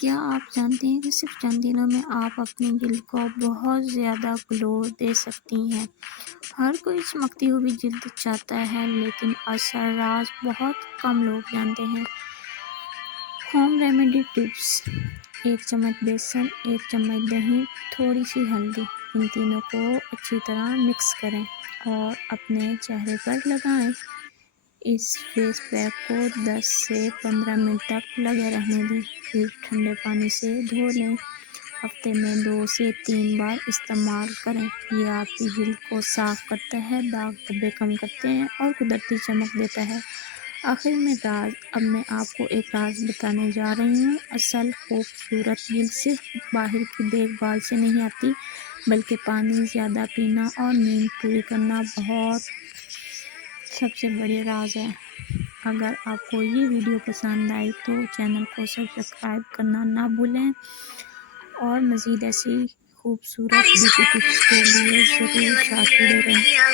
کیا آپ جانتے ہیں کہ صرف چند دنوں میں آپ اپنی جلد کو بہت زیادہ گلو دے سکتی ہیں؟ ہر کوئی چمکتی ہوئی جلد چاہتا ہے، لیکن اصل راز بہت کم لوگ جانتے ہیں۔ ہوم ریمیڈی ٹپس: 1 چمچ بیسن، 1 چمچ دہی، تھوڑی سی ہلدی۔ ان تینوں کو اچھی طرح مکس کریں اور اپنے چہرے پر لگائیں۔ اس فیس پیک کو 10 سے 15 منٹ تک لگے رہنے دیں، پھر ٹھنڈے پانی سے دھو لیں۔ ہفتے میں 2 سے 3 بار استعمال کریں۔ یہ آپ کی جلد کو صاف کرتا ہے، داغ دھبے کم کرتے ہیں اور قدرتی چمک دیتا ہے۔ آخر میں راز: اب میں آپ کو ایک راز بتانے جا رہی ہوں۔ اصل خوبصورت جلد صرف باہر کی دیکھ بھال سے نہیں آتی، بلکہ پانی زیادہ پینا اور نیند پوری کرنا بہت سب سے بڑے راز ہے۔ اگر آپ کو یہ ویڈیو پسند آئی تو چینل کو سبسکرائب کرنا نہ بھولیں اور مزید ایسی خوبصورت بیوٹی ٹپس کے لیے ضرور ساتھ جڑے رہیں۔